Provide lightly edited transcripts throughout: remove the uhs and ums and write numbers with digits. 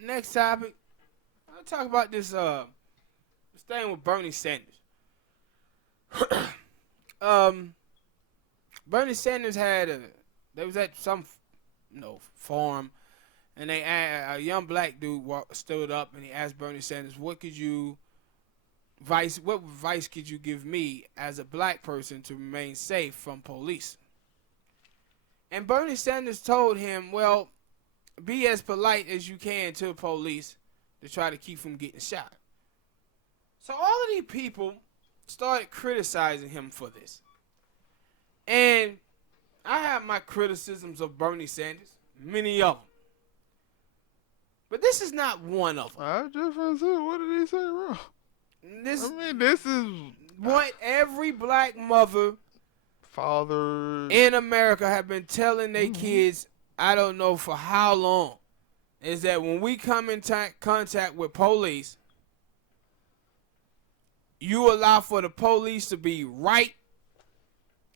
Next topic. I'll talk about this thing with Bernie Sanders. um, Bernie Sanders they was at some farm, and a young black dude stood up and he asked Bernie Sanders, what advice could you give me as a black person to remain safe from police? And Bernie Sanders told him, well, be as polite as you can to the police to try to keep from getting shot. So all of these people started criticizing him for this. And I have my criticisms of Bernie Sanders, many of them. But this is not one of them. I just want to say, what did he say wrong? This is what every black mother, father in America have been telling their kids, I don't know for how long, is that when we come in contact with police, you allow for the police to be right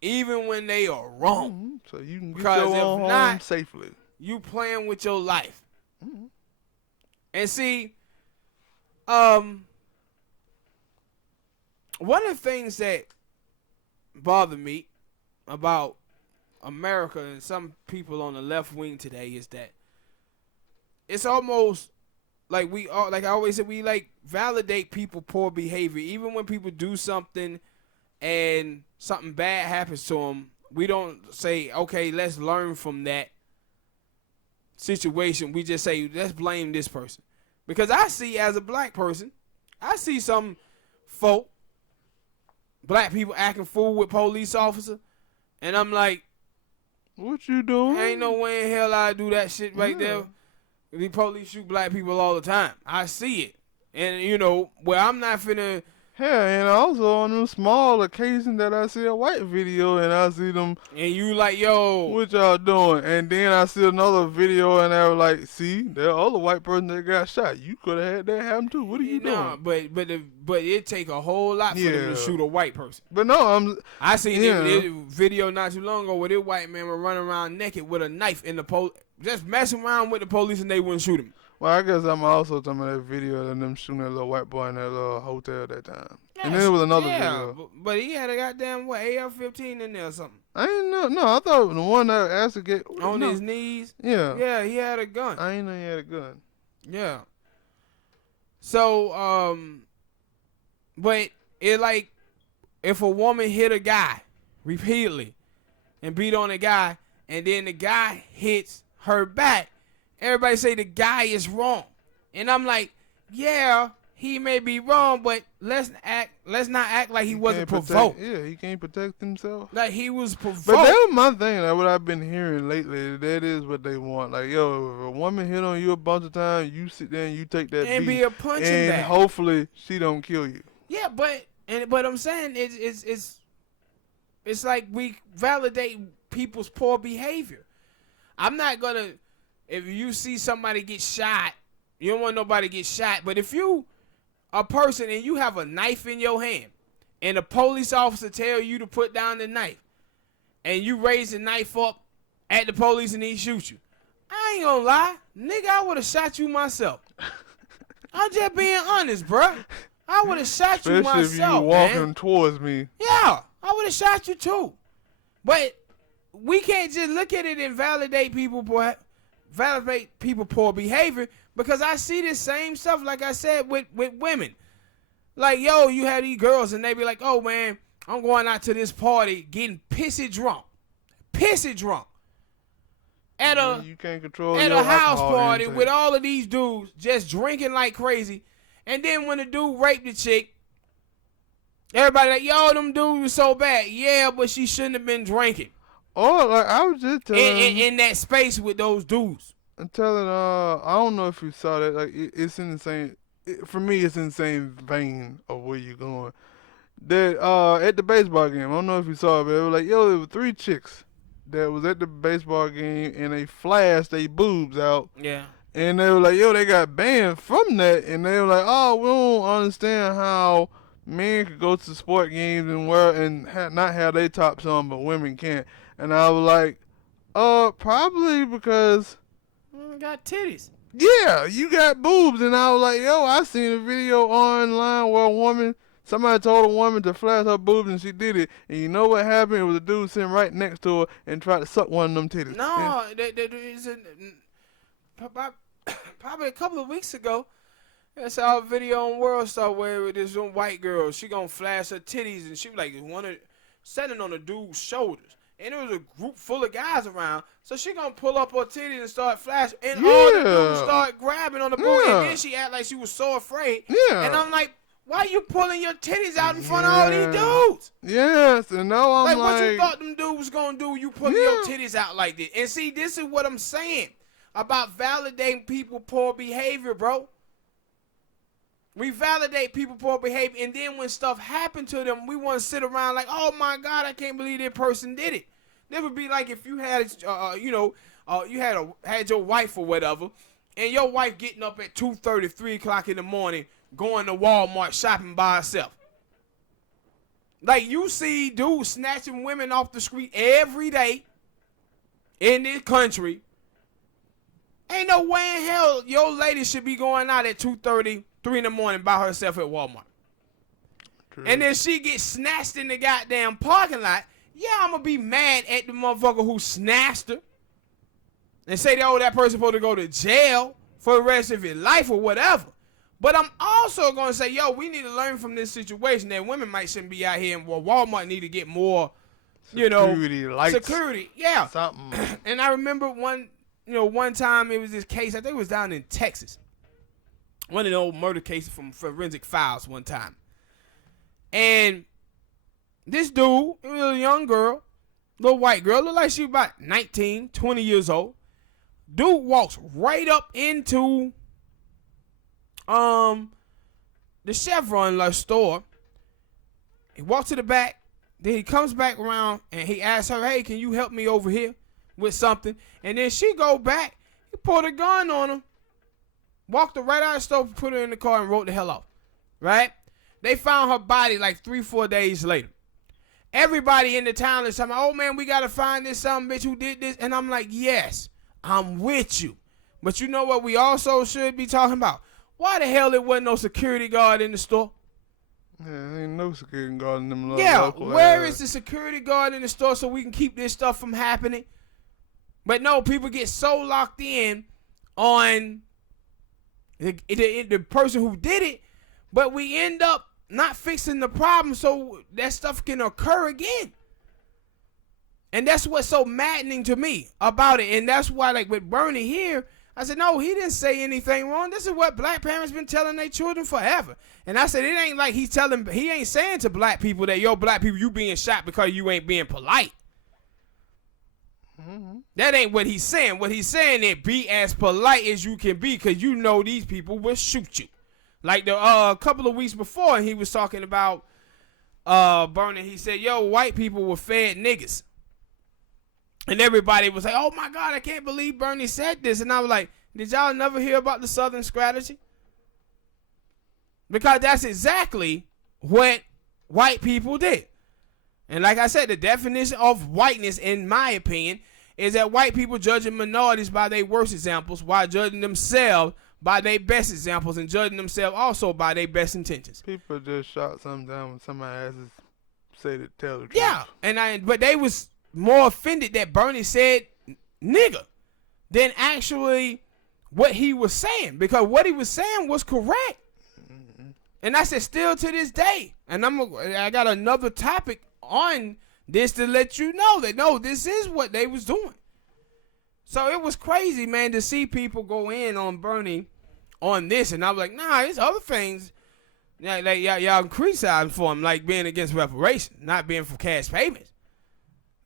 even when they are wrong. So you can get your own home safely. You playing with your life. And see, one of the things that bother me about America and some people on the left wing today is that it's almost like like I always say, we like validate people poor behavior. Even when people do something and something bad happens to them, we don't say, okay, let's learn from that situation. We just say, let's blame this person. Because I see, as a black person, I see some folk, black people acting fool with police officer, and I'm like, what you doing? Ain't no way in hell I do that shit right there. The police shoot black people all the time. I see it. And, I'm not finna... Yeah, and also on them small occasions that I see a white video and I see them... And you like, yo... What y'all doing? And then I see another video and they were like, see, that other white person that got shot. You could have had that happen too. What are you doing? But it take a whole lot for them to shoot a white person. But no, I seen a video not too long ago where this white man was running around naked with a knife in the police, just messing around with the police, and they wouldn't shoot him. Well, I guess I'm also talking about that video of them shooting that little white boy in that little hotel that time. Yes, and then there was another video. But he had a goddamn, AR-15 in there or something. I ain't know. No, I thought the one that actually get... On his knees? Yeah. Yeah, he had a gun. I ain't know he had a gun. Yeah. So, but it like, if a woman hit a guy repeatedly and beat on a guy, and then the guy hits her back, everybody say the guy is wrong. And I'm like, yeah, he may be wrong, but let's not act like he wasn't provoked. He can't protect himself. Like he was provoked. But that was my thing. Like what I've been hearing lately, that is what they want. Like, yo, if a woman hit on you a bunch of times, you sit there and you take that and beat, be a punching and bag. hopefully she don't kill you. Yeah, but I'm saying it's like we validate people's poor behavior. I'm not gonna. If you see somebody get shot, you don't want nobody to get shot. But if you a person and you have a knife in your hand, and a police officer tell you to put down the knife, and you raise the knife up at the police and he shoots you, I ain't gonna lie, nigga, I would have shot you myself. I'm just being honest, bruh. I would have shot you myself, especially if you walking towards me. Yeah, I would have shot you too. But we can't just look at it and validate people poor behavior, because I see this same stuff, like I said, with women. Like, yo, you have these girls and they be like, oh man, I'm going out to this party getting pissy drunk at a you can't control at your a house party intake. with all of these dudes just drinking like crazy, and then when the dude raped the chick, everybody like, yo, them dudes was so bad. Yeah, but she shouldn't have been drinking. Oh, like I was just telling in that space with those dudes. I'm telling, I don't know if you saw that. Like, it's in the same. For me, it's in the same vein of where you're going. That at the baseball game, I don't know if you saw it, but it was like, yo, there were 3 chicks that was at the baseball game and they flashed their boobs out. Yeah. And they were like, yo, they got banned from that, and they were like, oh, we don't understand how men could go to sport games and not have their tops on, but women can't. And I was like, probably because got titties. Yeah, you got boobs, and I was like, yo, I seen a video online where somebody told a woman to flash her boobs, and she did it. And you know what happened? It was a dude sitting right next to her and tried to suck one of them titties. No, probably a couple of weeks ago, I saw a video on World Star where this one white girl, she gonna flash her titties, and she was like standing on a dude's shoulders. And there was a group full of guys around, so she gonna pull up her titties and start flashing, and all the dudes start grabbing on the booty, and then she act like she was so afraid. Yeah. And I'm like, why you pulling your titties out in front of all these dudes? Yes, and now I'm like, what you thought them dudes was gonna do? You pulling your titties out like this? And see, this is what I'm saying about validating people poor behavior, bro. We validate people poor behavior, and then when stuff happened to them, we want to sit around like, oh my God, I can't believe that person did it. That would be like if you had, you had your wife or whatever, and your wife getting up at 2:30, 3 o'clock in the morning, going to Walmart shopping by herself. Like, you see dudes snatching women off the street every day in this country. Ain't no way in hell your lady should be going out at 2:30, 3 in the morning by herself at Walmart. True. And then she gets snatched in the goddamn parking lot. Yeah, I'm going to be mad at the motherfucker who snatched her and say, oh, that person supposed to go to jail for the rest of his life or whatever. But I'm also going to say, yo, we need to learn from this situation that women might shouldn't be out here, and Walmart need to get more, security. Yeah. Something. And I remember one time it was this case, I think it was down in Texas. One of the old murder cases from Forensic Files one time. And this dude, it was a young girl, little white girl, looked like she was about 19, 20 years old. Dude walks right up into the Chevron store. He walks to the back, then he comes back around and he asks her, hey, can you help me over here with something? And then she go back, he pulled a gun on him, walked her right out of the store, put her in the car and wrote the hell off. Right? They found her body like 3-4 days later. Everybody in the town is talking, oh man, we gotta find this some bitch who did this. And I'm like, yes, I'm with you. But you know what we also should be talking about? Why the hell there wasn't no security guard in the store? Yeah, ain't no security guard in them. Yeah, where is the security guard in the store so we can keep this stuff from happening? But no, people get so locked in on the person who did it, but we end up not fixing the problem so that stuff can occur again. And that's what's so maddening to me about it. And that's why, like with Bernie here, I said, no, he didn't say anything wrong. This is what black parents been telling their children forever. And I said, it ain't like he ain't saying to black people that, yo, black people, you being shot because you ain't being polite. Mm-hmm. That ain't what he's saying. What he's saying is be as polite as you can be, because you know these people will shoot you. Like a couple of weeks before, he was talking about Bernie. He said, yo, white people were fed niggas. And everybody was like, oh my God, I can't believe Bernie said this. And I was like, did y'all never hear about the Southern strategy? Because that's exactly what white people did. And like I said, the definition of whiteness, in my opinion, is that white people judging minorities by their worst examples while judging themselves by their best examples and judging themselves also by their best intentions. People just shot something down when somebody has to say to tell the truth. Yeah, but they was more offended that Bernie said nigga than actually what he was saying, because what he was saying was correct. Mm-hmm. And I said still to this day, and I got another topic on this to let you know that no, this is what they was doing. So it was crazy, man, to see people go in on Bernie on this, and I was like, nah, there's other things like y'all criticizing for him, like being against reparations, not being for cash payments.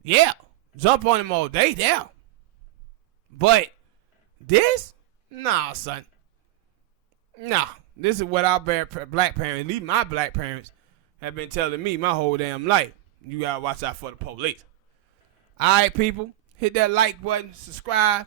Yeah, jump on him all day, yeah. But this, nah, son, nah. This is what our black parents, at least my black parents, have been telling me my whole damn life. You gotta watch out for the police. All right, people, hit that like button, subscribe,